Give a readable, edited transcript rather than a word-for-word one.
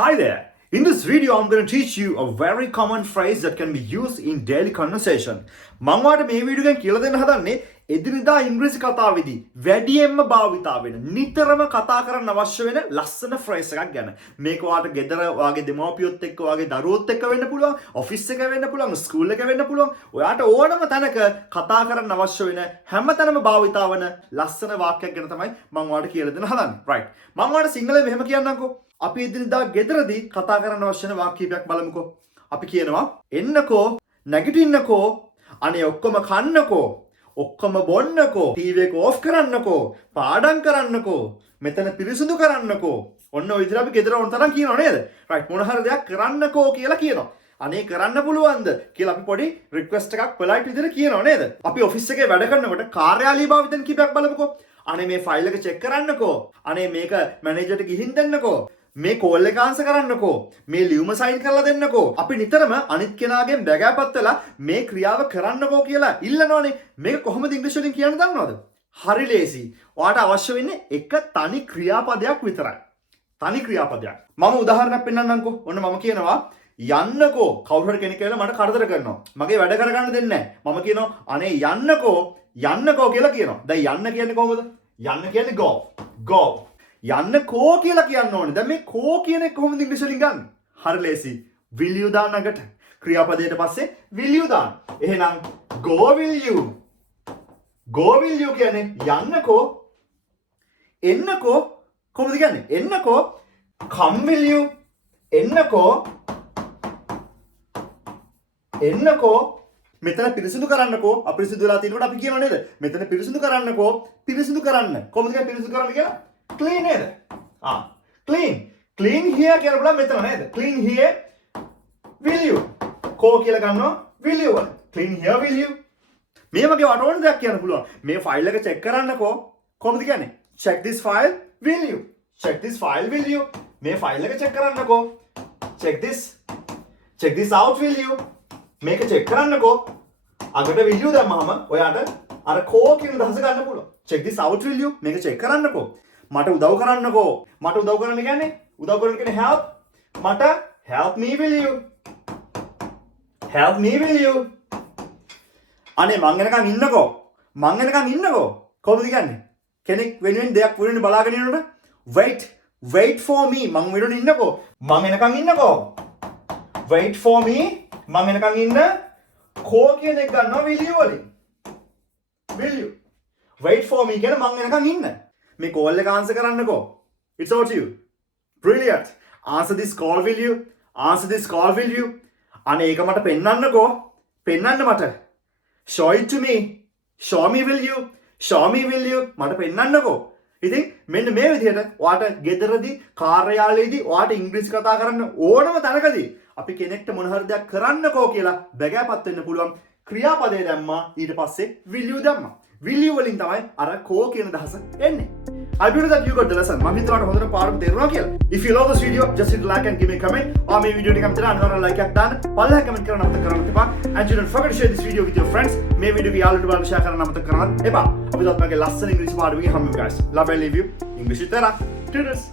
Hi there. In this video, I'm going to teach you a very common phrase that can be used in daily conversation. මම ඔයාලට මේ video එකෙන් කියලා දෙන්න හදන්නේ එදිනෙදා ඉංග්‍රීසි කතාවේදී වැඩියෙන්ම භාවිතා වෙන නිතරම කතා කරන්න අවශ්‍ය වෙන ලස්සන phrase එකක් ගැන. මේක ඔයාලට ගෙදර ඔයාගේ දෙමව්පියොත් එක්ක ඔයාගේ දරුවොත් එක්ක වෙන්න පුළුවන්, ඔෆිස් එකේ වෙන්න පුළුවන්, ස්කූල් එකේ වෙන්න පුළුවන්. ඔයාට ඕනම තැනක කතා කරන්න අවශ්‍ය වෙන හැමතැනම භාවිතා වෙන ලස්සන වාක්‍යයක් ගැන තමයි මම ඔයාලට කියලා දෙන්න හදන්නේ. right. මම ඔයාලට සිංහලෙන් මෙහෙම කියන්නම්කෝ. අපි එදිනෙදා ගෙදරදී කතා කරන්න අවශ්‍ය වෙන වාක්‍ය කීපයක් බලමුකෝ. අපි කියනවා එන්නකෝ, නැගිටින්නකෝ, අනේ ඔක්කොම කන්නකෝ, ඔක්කොම බොන්නකෝ, ටීවී එක ඕෆ් කරන්නකෝ, පාඩම් කරන්නකෝ, මෙතන පිරිසිදු කරන්නකෝ. ඔන්න ඔය විදිහට අපි ගෙදර ඕන තරම් කියනවා නේද? right. මොන හරි දෙයක් කරන්නකෝ කියලා කියනවා. අනේ කරන්න පුළුවන්ද කියලා අපි පොඩි රික්වෙස්ට් එකක් පොලයිට් විදිහට කියනවා නේද? අපි ඔෆිස් එකේ වැඩ කරනකොට කාර්යාලීය භාවිතෙන් කීපයක් බලමුකෝ. අනේ මේ ෆයිල් එක චෙක් කරන්නකෝ. අනේ මේක මැනේජර්ට ගිහින් දෙන්නකෝ. මේ කෝල් එක ආන්සර් කරන්නකෝ. මේ ලියුම සයින් කරලා දෙන්නකෝ. අපි නිතරම අනිත් කෙනාගෙන් බැගෑපත් වෙලා මේ ක්‍රියාව කරන්නකෝ කියලා ඉල්ලනවනේ. මේක කොහොමද ඉංග්‍රීසි වලින් කියන්න දන්නවද? හරි ලේසි. ඔයාට අවශ්‍ය වෙන්නේ එක තනි ක්‍රියාපදයක් විතරයි. තනි ක්‍රියාපදයක්. මම උදාහරණයක් පෙන්නන්නම්කෝ. ඔන්න මම කියනවා යන්නකෝ. කවුරු හරි කෙනෙක් කියලා මට කරදර කරනවා. මගේ වැඩ කරගන්න දෙන්නේ නැහැ. මම කියනවා අනේ යන්නකෝ, යන්නකෝ කියලා කියනවා. දැන් යන්න කියන්නේ කොහොමද? යන්න කියන්නේ go. go. යන්න කෝ කියලා කියන්න ඕනේ. දැන් මේ කෝ කියන එක කොහොමද ඉංග්‍රීසි වලින් ගන්න? හරි ලේසි. will you දාන්න අගට. ක්‍රියාපදයට පස්සේ will you දාන්න. එහෙනම් go will you. go will you කියන්නේ යන්නකෝ. එන්නකෝ කොහොමද කියන්නේ? එන්නකෝ. come will you. එන්නකෝ. එන්නකෝ. මෙතන පිරිසිදු කරන්නකෝ. අපිරිසිදු වෙලා තියෙනකොට අපි කියනවා නේද? මෙතන පිරිසිදු කරන්නකෝ. පිරිසිදු කරන්න. කොහොමද කියන්නේ පිරිසිදු කරන්න කියලා? clean නේද? clean. clean here කියලා බලන්න මෙතන නේද? clean here will you. කෝ කියලා ගන්නවා will you වල. clean here will you. මේ වගේ වට ඕන දෙයක් කියන්න පුළුවන්. මේ ෆයිල් එක චෙක් කරන්නකෝ. කොහොමද කියන්නේ? check this file will you. check this file will you. මේ ෆයිල් එක චෙක් කරන්නකෝ. check this out will you. මේක චෙක් කරන්නකෝ. අගට will you දැම්මම ඔයාට අර කෝ කියන දහස ගන්න පුළුවන්. check this out will you. මේක චෙක් කරන්නකෝ. මට උදව් කරන්නකෝ. මට උදව් කරන්න කියන්නේ උදව් කරන්න කියන්නේ help. මට help me will you. help me will you. අනේ මං එනකන් ඉන්නකෝ. මං එනකන් ඉන්නකෝ. කොහොමද කියන්නේ? කෙනෙක් වෙනුවෙන් දෙයක් වෙනුවෙන් බලාගෙන ඉන්නකොට wait for me. මං වෙනුවෙන් ඉන්නකෝ. මං එනකන් ඉන්නකෝ. wait for me. මං එනකන් ඉන්න. කෝ කියන එක ගන්නවා will you වලින්. will you. wait for me කියන මං එනකන් ඉන්න. මේ කෝල් එක answer කරන්නකෝ. It's over to you. Brilliant. Answer this call will you. Answer this call will you. අනේ ඒක මට පෙන්වන්නකෝ. පෙන්වන්න මට. Show it to me. Show me will you. Show me will you. මට පෙන්වන්නකෝ. ඉතින් මෙන්න මේ විදිහට ඔයාට ගෙදරදී කාර්යාලයේදී ඔයාට ඉංග්‍රීසි කතා කරන්න ඕනම තැනකදී අපි කෙනෙක්ට මොන හරි දෙයක් කරන්නකෝ කියලා බැගෑපත් වෙන්න පුළුවන් ක්‍රියාපදේ දැම්මා ඊට පස්සේ will you දැම්මා. will you වලින් තමයි අර කෝ කියන දහස එන්නේ. I believe that you got the lesson. මම හිතනවා හොඳට පාඩම තේරුණා කියලා. If you love this video, just hit like and give me a comment. or මේ වීඩියෝ එක කැමතිද අනිවාර්යෙන් like එකක් දාන්න. පල්ලෙහා comment කරන්න අමතක කරන්න එපා. And you don't forget to share this video with your friends. මේ වීඩියෝ එක යාළුවන්ට බලන්න share කරන්න අමතක කරන්න එපා. අපි තාත් මගේ ලස්සන ඉංග්‍රීසි පාඩමකින් හම්බෙමු guys. Love and leave you. English with Tara. Cheers.